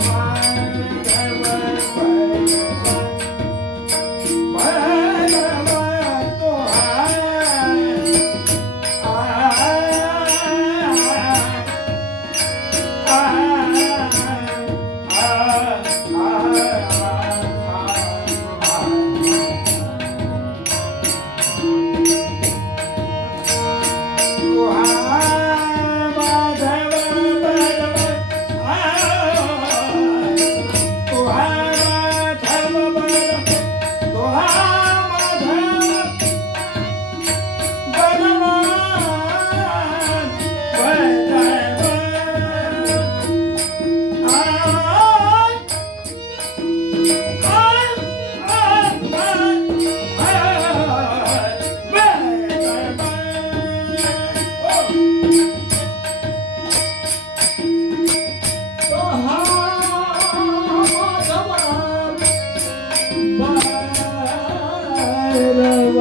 my Oh,